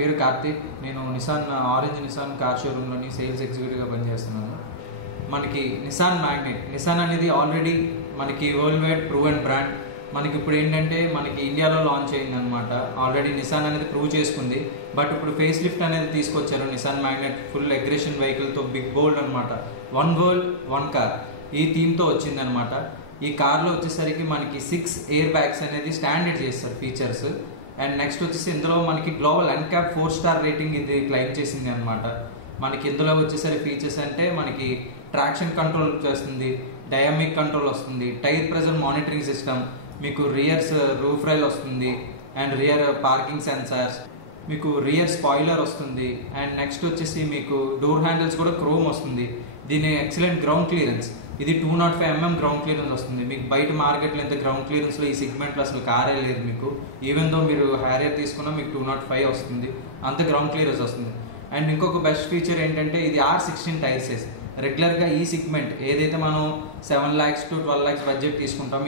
పేరు కార్తిక్. నేను orange Nissan car షోరూంలోని సేల్స్ ఎగ్జిక్యూటివ్గా పనిచేస్తున్నాను. మనకి నిసాన్ మ్యాగ్నెట్, నిసాన్ అనేది ఆల్రెడీ మనకి వరల్డ్ వైడ్ ప్రూవెన్ బ్రాండ్. మనకి ఇప్పుడు ఏంటంటే మనకి ఇండియాలో లాంచ్ అయిందనమాట. ఆల్రెడీ నిసాన్ అనేది ప్రూవ్ చేసుకుంది. బట్ ఇప్పుడు ఫేస్ లిఫ్ట్ అనేది తీసుకొచ్చారు. నిసాన్ మ్యాగ్నెట్ ఫుల్ అగ్రెషన్ వెహికల్తో, బిగ్ బోల్డ్ అనమాట. వన్ వరల్డ్ వన్ కార్ ఈ థీమ్తో వచ్చిందనమాట. ఈ కార్లో వచ్చేసరికి మనకి 6 ఎయిర్ బ్యాగ్స్ అనేది స్టాండర్డ్ చేస్తారు ఫీచర్స్. అండ్ నెక్స్ట్ వచ్చేసి ఇందులో మనకి గ్లోబల్ అన్క్యాప్ 4 స్టార్ రేటింగ్ ఇది క్లైమ్ చేసింది అనమాట. మనకి ఇందులో వచ్చేసరికి ఫీచర్స్ అంటే మనకి ట్రాక్షన్ కంట్రోల్ చేస్తుంది, డైనమిక్ కంట్రోల్ వస్తుంది, టైర్ ప్రెజర్ మానిటరింగ్ సిస్టమ్, మీకు రియర్స్ రూఫ్ రైల్ వస్తుంది, అండ్ రియర్ పార్కింగ్ సెన్సార్స్, మీకు రియర్ స్పాయిలర్ వస్తుంది. అండ్ నెక్స్ట్ వచ్చేసి మీకు డోర్ హ్యాండిల్స్ కూడా క్రోమ్ వస్తుంది. దీని ఎక్సలెంట్ గ్రౌండ్ క్లియరెన్స్, ఇది 205 mm గ్రౌండ్ క్లియరెన్స్ వస్తుంది. మీకు బయట మార్కెట్లో ఎంత గ్రౌండ్ క్లియరెన్స్లో ఈ సెగ్మెంట్లో అసలు కారే లేదు మీకు. ఈవెన్ దో మీరు హ్యారియర్ తీసుకున్నా మీకు 205 వస్తుంది, అంత గ్రౌండ్ క్లియరెన్స్ వస్తుంది. అండ్ ఇంకొక బెస్ట్ ఫీచర్ ఏంటంటే ఇది R16 టైర్ సైజ్. రెగ్యులర్గా ఈ సెగ్మెంట్ ఏదైతే మనం 7 lakhs to 12 lakhs బడ్జెట్ తీసుకుంటాం,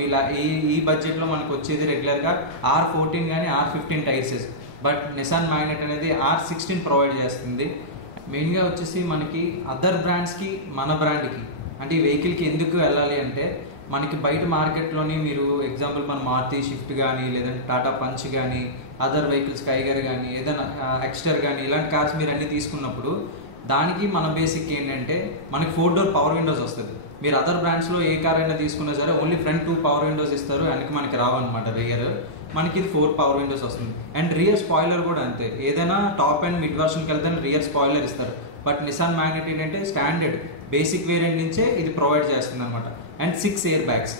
ఈ బడ్జెట్లో మనకు వచ్చేది రెగ్యులర్గా R14 కానీ R15 tyre size. But Nissan Magnite అనేది R16 ప్రొవైడ్ చేస్తుంది. మెయిన్గా వచ్చేసి మనకి అదర్ బ్రాండ్స్కి మన బ్రాండ్కి అంటే ఈ వెహికల్కి ఎందుకు వెళ్ళాలి అంటే మనకి బయట మార్కెట్లోని మీరు ఎగ్జాంపుల్ మన మారుతి షిఫ్ట్ కానీ, లేదంటే టాటా పంచ్ కానీ, అదర్ వెహికల్స్ టైగర్ కానీ, ఏదైనా ఎక్స్టర్ కానీ ఇలాంటి కార్స్ మీరు అన్నీ తీసుకున్నప్పుడు దానికి మన బేసిక్ ఏంటంటే మనకి 4 door పవర్ విండోస్ వస్తుంది. మీరు అదర్ బ్రాండ్స్లో ఏ కార్ అయినా తీసుకున్నా సరే ఓన్లీ ఫ్రంట్ 2 పవర్ విండోస్ ఇస్తారు, వెనక మనకి రావన్నమాట రియర్. మనకి ఇది 4 పవర్ విండోస్ వస్తుంది. అండ్ రియర్ స్పాయిలర్ కూడా అంతే, ఏదైనా టాప్ అండ్ మిడ్ వర్షన్కి వెళ్తే రియర్ స్పాయిలర్ ఇస్తారు. బట్ నిసాన్ మ్యాగ్నెట్ ఏంటంటే స్టాండర్డ్ బేసిక్ వేరియంట్ నుంచే ఇది ప్రొవైడ్ చేస్తుంది అనమాట. And 6 air bags.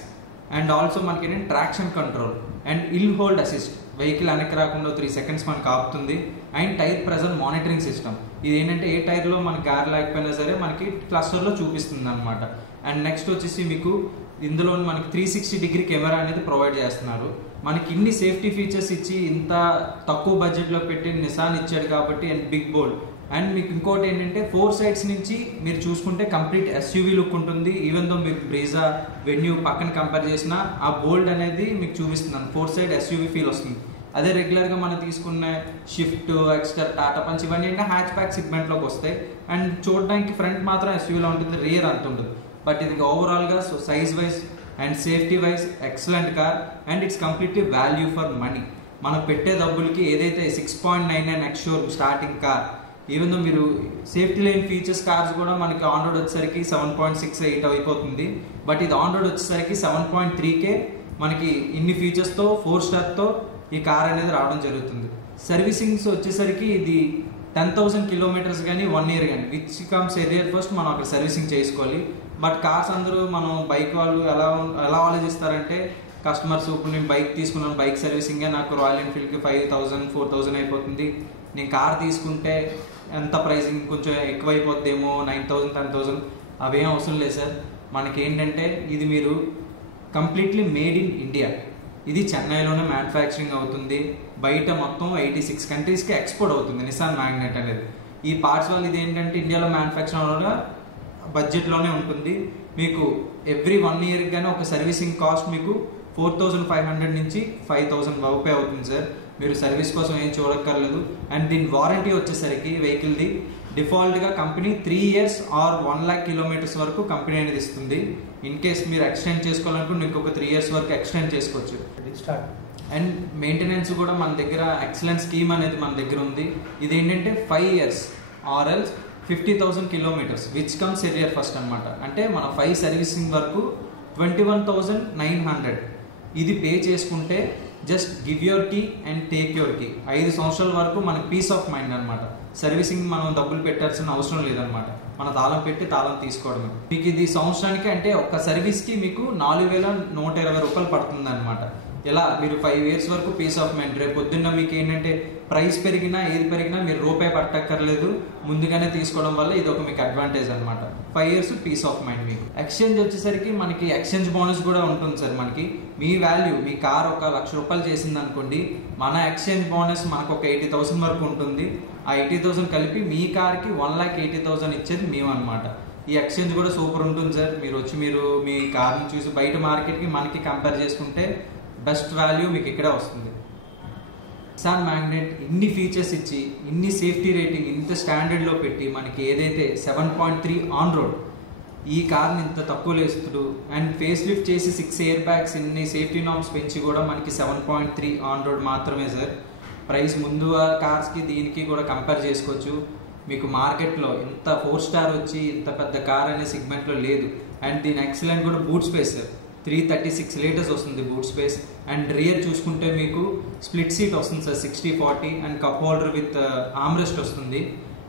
And also మనకి ఏంటంటే traction control and hill hold assist, vehicle వెనక్కి రాకుండా 3 seconds మనకు ఆపుతుంది. And tyre pressure monitoring system, ఇది ఏంటంటే ఏ టైర్లో మనకి గార్ లేకపోయినా సరే మనకి క్లస్టర్లో చూపిస్తుంది అనమాట. అండ్ నెక్స్ట్ వచ్చేసి మీకు ఇందులో మనకి 360-degree కెమెరా అనేది ప్రొవైడ్ చేస్తున్నారు. మనకి ఇన్ని సేఫ్టీ ఫీచర్స్ ఇచ్చి ఇంత తక్కువ బడ్జెట్లో పెట్టి నిసాన్ ఇచ్చాడు కాబట్టి, అండ్ బిగ్ బోల్డ్. అండ్ మీకు ఇంకోటి ఏంటంటే 4 sides నుంచి మీరు చూసుకుంటే కంప్లీట్ ఎస్యూవీ లుక్ ఉంటుంది. ఈవెన్ దో మీరు బ్రీజా వెన్యూ పక్కన కంపేర్ చేసినా ఆ బోల్డ్ అనేది మీకు చూపిస్తున్నాను, 4 side ఎస్యూవీ ఫీల్ వస్తుంది. అదే రెగ్యులర్గా మనం తీసుకున్న షిఫ్ట్, ఎక్స్టర్, టాటా పంచ్ ఇవన్నీ అంటే హ్యాచ్ బ్యాక్ సెగ్మెంట్లోకి వస్తాయి. అండ్ చూడడానికి ఫ్రంట్ మాత్రం ఎస్యూవీలో ఉంటుంది, రియర్ అంత ఉంటుంది. బట్ ఇది ఓవరాల్గా size wise and safety wise excellent car. And it's completely value for money. మనం పెట్టే డబ్బులకి ఏదైతే 6.99 ex-showroom starting car, even though మీరు సేఫ్టీ లైన్ ఫీచర్స్ కార్స్ కూడా మనకి ఆన్ రోడ్ వచ్చేసరికి 7.68 అయిపోతుంది. బట్ ఇది ఆన్ రోడ్ వచ్చేసరికి 7.3K మనకి ఇన్ని ఫీచర్స్తో 4 స్టార్తో ఈ కార్ అనేది రావడం జరుగుతుంది. సర్వీసింగ్స్ వచ్చేసరికి ఇది 10,000 kilometers కానీ 1 year కానీ విచ్ కమ్స్ ఎర్లియర్ ఫస్ట్ మనం అక్కడ సర్వీసింగ్ చేసుకోవాలి. బట్ కార్స్ అందరూ మనం బైక్ వాళ్ళు ఎలా ఆలోచిస్తారంటే కస్టమర్స్ ఇప్పుడు నేను బైక్ తీసుకున్నాను, బైక్ సర్వీసింగే నాకు రాయల్ ఎన్ఫీల్డ్కి 5,000 4,000 అయిపోతుంది, నేను కార్ తీసుకుంటే ఎంత ప్రైసింగ్ కొంచెం ఎక్కువైపోద్దేమో 9,000 10,000 అవేం అవసరం లేదు సార్. మనకి ఏంటంటే ఇది మీరు కంప్లీట్లీ మేడ్ ఇన్ ఇండియా. ఇది చెన్నైలోనే మ్యానుఫ్యాక్చరింగ్ అవుతుంది. బయట మొత్తం 86 countries ఎక్స్పోర్ట్ అవుతుంది నిసాన్ మ్యాగ్నెట్ అనేది. ఈ పార్ట్స్ వల్ల ఇది ఏంటంటే ఇండియాలో మ్యానుఫ్యాక్చరింగ్ అవ్వడం బడ్జెట్లోనే ఉంటుంది. మీకు ఎవ్రీ 1 year కానీ ఒక సర్వీసింగ్ కాస్ట్ మీకు 4,500 నుంచి 5,000 రూపాయ అవుతుంది సార్. మీరు సర్వీస్ కోసం ఏం చూడక్కర్లేదు. అండ్ దీని వారంటీ వచ్చేసరికి వెహికల్ది డిఫాల్ట్గా company 3 years or 1 lakh kilometers వరకు కంపెనీ అనేది ఇస్తుంది. ఇన్ కేస్ మీరు ఎక్స్టెండ్ చేసుకోవాలనుకుంటే ఇంకొక 3 years వరకు ఎక్స్టెండ్ చేసుకోవచ్చు. అండ్ మెయింటెనెన్స్ కూడా మన దగ్గర ఎక్సలెంట్ స్కీమ్ అనేది మన దగ్గర ఉంది. ఇది ఏంటంటే 5 years or else 50,000 kilometers which comes earlier first అనమాట. అంటే మన 5 సర్వీసింగ్ వరకు 21,900 ఇది పే చేసుకుంటే just give your key and take your key. 5 సంవత్సరాల వరకు మనకి పీస్ ఆఫ్ మైండ్ అనమాట. సర్వీసింగ్ మనం డబ్బులు పెట్టాల్సిన అవసరం లేదనమాట, మన తాళం పెట్టి తాళం తీసుకోవడమే. మీకు ఇది సంవత్సరానికి అంటే ఒక్క సర్వీస్కి మీకు 4,120 రూపాయలు పడుతుంది అనమాట. ఇలా మీరు 5 years వరకు పీస్ ఆఫ్ మైండ్. రేపు పొద్దున్న మీకు ఏంటంటే ప్రైస్ పెరిగినా ఏది పెరిగినా మీరు రూపాయి పట్టక్కర్లేదు, ముందుగానే తీసుకోవడం వల్ల ఇది ఒక మీకు అడ్వాంటేజ్ అనమాట. 5 years పీస్ ఆఫ్ మైండ్. మీకు ఎక్స్చేంజ్ వచ్చేసరికి మనకి ఎక్స్చేంజ్ బోనస్ కూడా ఉంటుంది సార్. మనకి మీ వాల్యూ మీ కార్ 1,00,000 రూపాయలు చేసింది అనుకోండి, మన ఎక్స్చేంజ్ బోనస్ మనకు ఒక 80,000 వరకు ఉంటుంది. ఆ 80,000 కలిపి మీ కార్కి 1,80,000 ఇచ్చేది మేము అనమాట. ఈ ఎక్స్చేంజ్ కూడా సూపర్ ఉంటుంది సార్. మీరు వచ్చి మీరు మీ కార్ని చూసి బయట మార్కెట్కి మనకి కంపేర్ చేసుకుంటే బెస్ట్ వాల్యూ మీకు ఇక్కడే వస్తుంది. నిసాన్ మ్యాగ్నెట్ ఇన్ని ఫీచర్స్ ఇచ్చి ఇన్ని సేఫ్టీ రేటింగ్ ఇంత స్టాండర్డ్లో పెట్టి మనకి ఏదైతే 7.3 ఆన్ రోడ్ ఈ కార్ని ఇంత తక్కువ లేస్తుడు అండ్ ఫేస్ లిఫ్ట్ చేసి 6 ఎయిర్ బ్యాగ్స్ ఇన్ని సేఫ్టీ నార్మ్స్ పెంచి కూడా మనకి 7.3 ఆన్ రోడ్ మాత్రమే సార్. ప్రైస్ ముందు కార్స్కి దీనికి కూడా కంపేర్ చేసుకోవచ్చు. మీకు మార్కెట్లో ఇంత 4 స్టార్ వచ్చి ఇంత పెద్ద కార్ అనే సెగ్మెంట్లో లేదు. అండ్ దీని ఎక్సలెంట్ కూడా బూట్ స్పేస్ సార్, 336 లీటర్స్ వస్తుంది బూట్ స్పేస్. అండ్ రియర్ చూసుకుంటే మీకు స్ప్లిట్ సీట్ వస్తుంది sir 60/40 and cup holder with armrest వస్తుంది.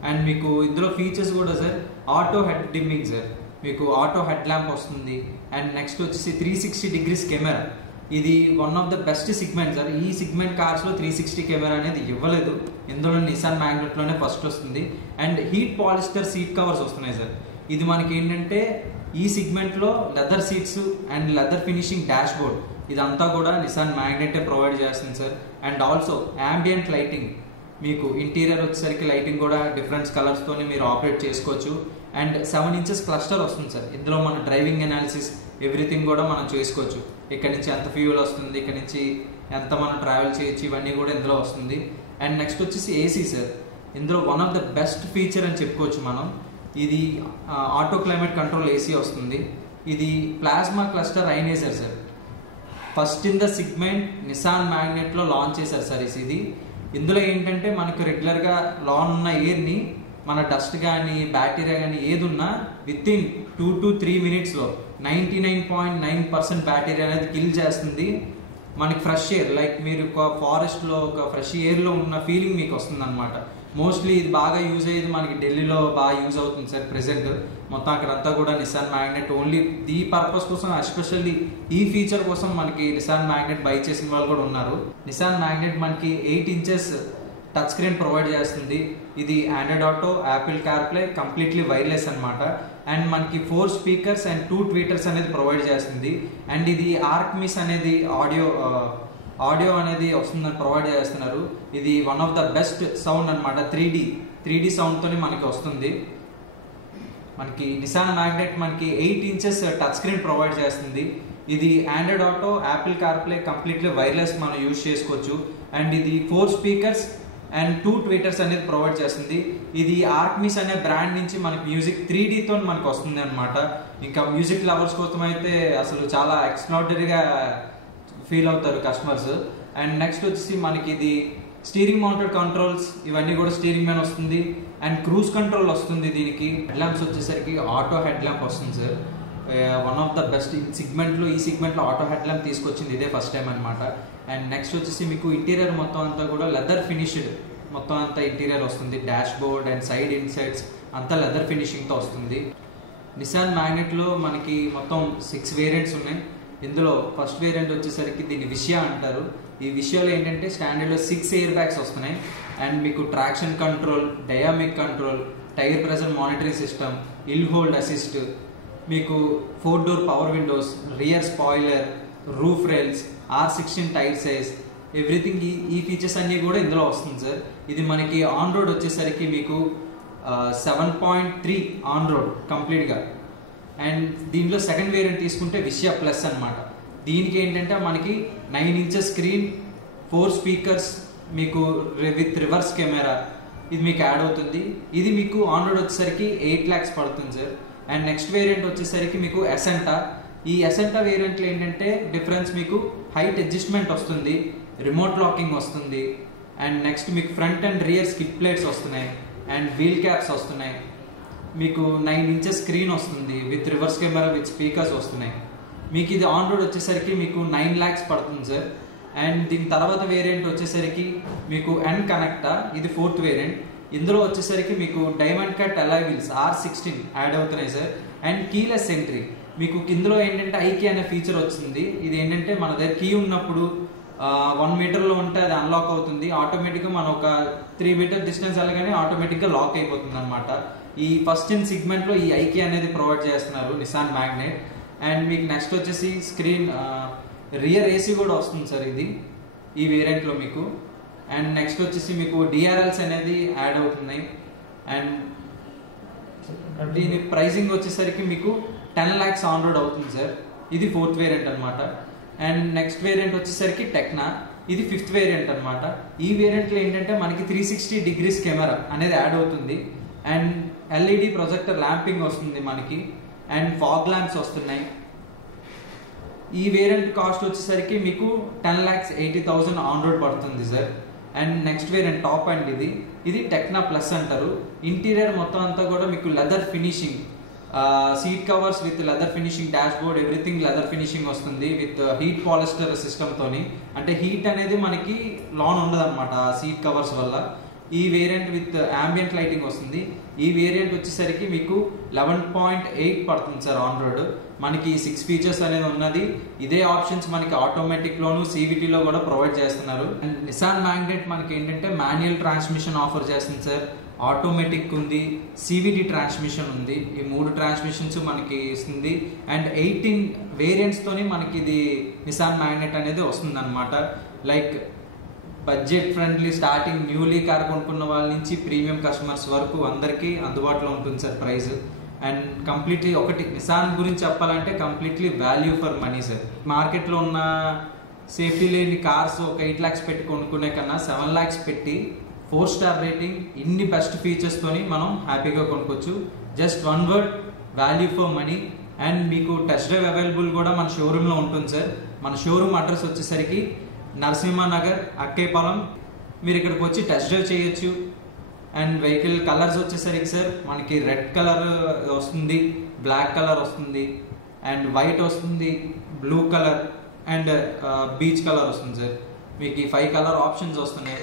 అండ్ మీకు ఇందులో ఫీచర్స్ కూడా sir auto head dimming sir, మీకు ఆటో హెడ్ ల్యాంప్ వస్తుంది. అండ్ నెక్స్ట్ వచ్చేసి 360 డిగ్రీస్ కెమెరా, ఇది one of the best segment sir. ఈ సిగ్మెంట్ కార్స్లో 360 కెమెరా అనేది ఇవ్వలేదు, ఇందులో నిసాన్ మ్యాగ్నెట్లోనే ఫస్ట్ వస్తుంది. And heat polyester seat covers వస్తున్నాయి సార్. ఇది మనకి ఏంటంటే ఈ సిగ్మెంట్లో leather seats and leather finishing dash board ఇదంతా కూడా నిసాన్ మ్యాగ్నెటే ప్రొవైడ్ చేస్తుంది sir. And also ambient lighting, మీకు ఇంటీరియర్ వచ్చేసరికి లైటింగ్ కూడా డిఫరెంట్ కలర్స్తోనే మీరు ఆపరేట్ చేసుకోవచ్చు. అండ్ 7 ఇంచెస్ క్లస్టర్ వస్తుంది సార్, ఇందులో మన డ్రైవింగ్ అనాలిసిస్ ఎవ్రీథింగ్ కూడా మనం చేసుకోవచ్చు. ఇక్కడ నుంచి ఎంత ఫ్యూయల్ వస్తుంది, ఇక్కడ నుంచి ఎంత మనం ట్రావెల్ చేయొచ్చు, ఇవన్నీ కూడా ఇందులో వస్తుంది. అండ్ నెక్స్ట్ వచ్చేసి ఏసీ సార్, ఇందులో one of the best feature అని చెప్పుకోవచ్చు మనం. ఇది ఆటో క్లైమేట్ కంట్రోల్ ఏసీ వస్తుంది. ఇది plasma cluster ionizer sir, first in the segment Nissan మ్యాగ్నెట్లో లాంచ్ చేశారు సార్ ఇది. ఇందులో ఏంటంటే మనకు రెగ్యులర్గా లాన్ ఉన్న ఎయిర్ని మన డస్ట్ కానీ బ్యాక్టీరియా కానీ ఏది ఉన్నా విత్ ఇన్ 2 to 3 మినిట్స్లో 99.9% బ్యాక్టీరియా అనేది కిల్ చేస్తుంది. మనకి ఫ్రెష్ ఎయిర్, లైక్ మీరు ఒక ఫారెస్ట్లో ఒక ఫ్రెష్ ఎయిర్లో ఉన్న ఫీలింగ్ మీకు వస్తుంది అనమాట. మోస్ట్లీ ఇది బాగా యూజ్ అయ్యేది మనకి ఢిల్లీలో బాగా యూజ్ అవుతుంది సార్ ప్రెసెంట్. మొత్తం అక్కడంతా కూడా నిసాన్ మ్యాగ్నెట్ ఓన్లీ ఈ పర్పస్ కోసం, ఎస్పెషల్లీ ఈ ఫీచర్ కోసం మనకి నిసాన్ మ్యాగ్నెట్ బై చేసిన వాళ్ళు కూడా ఉన్నారు. నిసాన్ మ్యాగ్నెట్ మనకి 8 ఇంచెస్ టచ్ స్క్రీన్ ప్రొవైడ్ చేస్తుంది. ఇది Android auto, Apple CarPlay, completely wireless అనమాట. అండ్ మనకి 4 స్పీకర్స్ అండ్ 2 ట్వీటర్స్ అనేది ప్రొవైడ్ చేస్తుంది. అండ్ ఇది ఆర్క్మిస్ అనేది ఆడియో అనేది వస్తుందని ప్రొవైడ్ చేస్తున్నారు. ఇది one of the best sound అనమాట, 3D సౌండ్తోనే మనకి వస్తుంది. మనకి నిసాన్ మ్యాగ్నెట్ మనకి 8 ఇంచెస్ టచ్ స్క్రీన్ ప్రొవైడ్ చేస్తుంది. ఇది Android auto, Apple CarPlay, completely wireless మనం యూజ్ చేసుకోవచ్చు. అండ్ ఇది 4 స్పీకర్స్ అండ్ 2 ట్వీటర్స్ అనేది ప్రొవైడ్ చేస్తుంది. ఇది ఆర్క్మిస్ అనే బ్రాండ్ నుంచి మనకి మ్యూజిక్ 3Dతో మనకు వస్తుంది అనమాట. ఇంకా మ్యూజిక్ లవర్స్ కోసం అయితే అసలు చాలా ఎక్స్ట్రాడినరీగా ఫీల్ అవుతారు కస్టమర్స్. అండ్ నెక్స్ట్ వచ్చేసి మనకి ఇది స్టీరింగ్ మౌంటెడ్ కంట్రోల్స్, ఇవన్నీ కూడా స్టీరింగ్ మీద వస్తుంది. అండ్ క్రూజ్ కంట్రోల్ వస్తుంది. దీనికి హెడ్ ల్యాంప్స్ వచ్చేసరికి ఆటో హెడ్ ల్యాంప్ వస్తుంది sir. One of the best ఈ సిగ్మెంట్లో ఆటో హెడ్ ల్యాంప్ తీసుకొచ్చింది ఇదే ఫస్ట్ టైం అనమాట. అండ్ నెక్స్ట్ వచ్చేసి మీకు ఇంటీరియర్ మొత్తం అంతా కూడా లెదర్ ఫినిష్డ్ మొత్తం అంతా ఇంటీరియర్ వస్తుంది. Dash board and side insides అంతా లెదర్ ఫినిషింగ్తో వస్తుంది. నిసాన్ మ్యాగ్నెట్లో మనకి మొత్తం 6 వేరియంట్స్ ఉన్నాయి. ఇందులో ఫస్ట్ వేరియంట్ వచ్చేసరికి దీన్ని విషయ అంటారు. ఈ విషయాలో ఏంటంటే స్టాండర్డ్లో 6 ఎయిర్ బ్యాగ్స్ వస్తున్నాయి. అండ్ మీకు traction control, dynamic control, tyre pressure monitoring system, hill hold assist, మీకు 4 door power windows, rear spoiler, roof rails, R16 tyre size, everything ఈ ఫీచర్స్ అన్నీ కూడా ఇందులో వస్తుంది సార్. ఇది మనకి ఆన్ రోడ్ వచ్చేసరికి మీకు 7.3 ఆన్ రోడ్ కంప్లీట్గా. అండ్ దీంట్లో సెకండ్ వేరియంట్ తీసుకుంటే విషయ ప్లస్ అనమాట. దీనికి ఏంటంటే మనకి 9 ఇంచెస్ స్క్రీన్, 4 స్పీకర్స్, మీకు విత్ రివర్స్ కెమెరా ఇది మీకు యాడ్ అవుతుంది. ఇది మీకు ఆన్ రోడ్ వచ్చేసరికి 8 lakhs పడుతుంది సార్. అండ్ నెక్స్ట్ వేరియంట్ వచ్చేసరికి మీకు ఎసెంటా. ఈ ఎసెంటా వేరియంట్లో ఏంటంటే డిఫరెన్స్ మీకు హైట్ అడ్జస్ట్మెంట్ వస్తుంది, రిమోట్ లాకింగ్ వస్తుంది. అండ్ నెక్స్ట్ మీకు front and rear skid plates వస్తున్నాయి. అండ్ వీల్ క్యాప్స్ వస్తున్నాయి. మీకు 9 ఇంచెస్ స్క్రీన్ వస్తుంది with reverse camera with speakers వస్తున్నాయి. మీకు ఇది ఆన్ రోడ్ వచ్చేసరికి మీకు 9 lakhs పడుతుంది సార్. అండ్ దీని తర్వాత వేరియంట్ వచ్చేసరికి మీకు ఎన్ కనెక్టా, ఇది 4th వేరియంట్. ఇందులో వచ్చేసరికి మీకు diamond cut alloy wheels R16 add అవుతున్నాయి సార్. అండ్ కీలెస్ ఎంట్రీ, మీకు ఇందులో ఏంటంటే ఐకీ అనే ఫీచర్ వచ్చింది. ఇది ఏంటంటే మన దగ్గర కీ ఉన్నప్పుడు 1 మీటర్లో ఉంటే అది అన్లాక్ అవుతుంది. ఆటోమేటిక్గా మనం ఒక 3 మీటర్ డిస్టెన్స్ వెళ్ళగానే ఆటోమేటిక్గా లాక్ అయిపోతుంది అనమాట. ఈ ఫస్ట్ ఇన్ సిగ్మెంట్లో ఈ ఐకీ అనేది ప్రొవైడ్ చేస్తున్నారు నిసాన్ మ్యాగ్నెట్. అండ్ మీకు నెక్స్ట్ వచ్చేసి స్క్రీన్ రియర్ ఏసీ కూడా వస్తుంది సార్ ఇది ఈ వేరియంట్లో మీకు. అండ్ నెక్స్ట్ వచ్చేసి మీకు డిఆర్ఎల్స్ అనేది యాడ్ అవుతున్నాయి. అండ్ దీని ప్రైసింగ్ వచ్చేసరికి మీకు 10 lakhs ఆన్ రోడ్ అవుతుంది సార్. ఇది 4th వేరియంట్ అనమాట. అండ్ నెక్స్ట్ వేరియంట్ వచ్చేసరికి టెక్నా. ఇది 5th వేరియంట్ అనమాట. ఈ వేరియంట్లో ఏంటంటే మనకి 360 degrees కెమెరా అనేది యాడ్ అవుతుంది అండ్ ఎల్ఈడి ప్రొజెక్టర్ ల్యాంపింగ్ వస్తుంది మనకి అండ్ ఫాగ్ ల్యాంప్స్ వస్తున్నాయి. ఈ వేరియంట్ కాస్ట్ వచ్చేసరికి మీకు 10,80,000 ఆన్ రోడ్ పడుతుంది sir. And next variant top and ఇది టెక్నా ప్లస్ అంటారు. ఇంటీరియర్ మొత్తం అంతా కూడా మీకు leather finishing, seat covers with leather finishing, dash board everything leather finishing వస్తుంది విత్ హీట్ పాలిస్టర్ సిస్టమ్తోని. అంటే హీట్ అనేది మనకి లాన్ ఉండదు అనమాట సీట్ కవర్స్ వల్ల. ఈ వేరియంట్ విత్ ambient లైటింగ్ వస్తుంది. ఈ వేరియంట్ వచ్చేసరికి మీకు 11.8 పడుతుంది సార్ ఆన్ రోడ్. మనకి 6 ఫీచర్స్ అనేది ఉన్నది. ఇదే ఆప్షన్స్ మనకి ఆటోమేటిక్లోను CVTలో కూడా ప్రొవైడ్ చేస్తున్నారు. అండ్ నిసాన్ మ్యాగ్నెట్ మనకి ఏంటంటే మాన్యువల్ ట్రాన్స్మిషన్ ఆఫర్ చేస్తుంది సార్, ఆటోమేటిక్ ఉంది, CVT ట్రాన్స్మిషన్ ఉంది. ఈ 3 ట్రాన్స్మిషన్స్ మనకి ఇస్తుంది. అండ్ 18 వేరియంట్స్తోని మనకి ఇది నిసాన్ మ్యాగ్నెట్ అనేది వస్తుంది అనమాట. Like budget friendly, starting newly car కొనుక్కున్న వాళ్ళ నుంచి ప్రీమియం కస్టమర్స్ వరకు అందరికీ అందుబాటులో ఉంటుంది సార్ ప్రైస్. అండ్ కంప్లీట్లీ ఒకటి నిసాన్ గురించి చెప్పాలంటే completely value for money sir. మార్కెట్లో ఉన్న సేఫ్టీ లేని కార్స్ ఒక 8 lakhs పెట్టి కొనుక్కునే కన్నా 7 lakhs పెట్టి 4 star రేటింగ్ ఇన్ని బెస్ట్ ఫీచర్స్తోని మనం హ్యాపీగా కొనుక్కోవచ్చు. Just one word, value for money. And మీకు టెస్ట్ డ్రైవ్ అవైలబుల్ కూడా మన షోరూంలో ఉంటుంది సార్. మన షోరూమ్ అడ్రస్ వచ్చేసరికి నరసింహనగర్, అక్కేపాలెం. మీరు ఇక్కడికి వచ్చి టెస్ట్ డ్రైవ్ చేయొచ్చు. అండ్ వెహికల్ కలర్స్ వచ్చేసరికి సార్ మనకి రెడ్ కలర్ వస్తుంది, బ్లాక్ కలర్ వస్తుంది, అండ్ వైట్ వస్తుంది, blue colour and beach colour వస్తుంది సార్. మీకు ఈ 5 కలర్ ఆప్షన్స్ వస్తున్నాయి.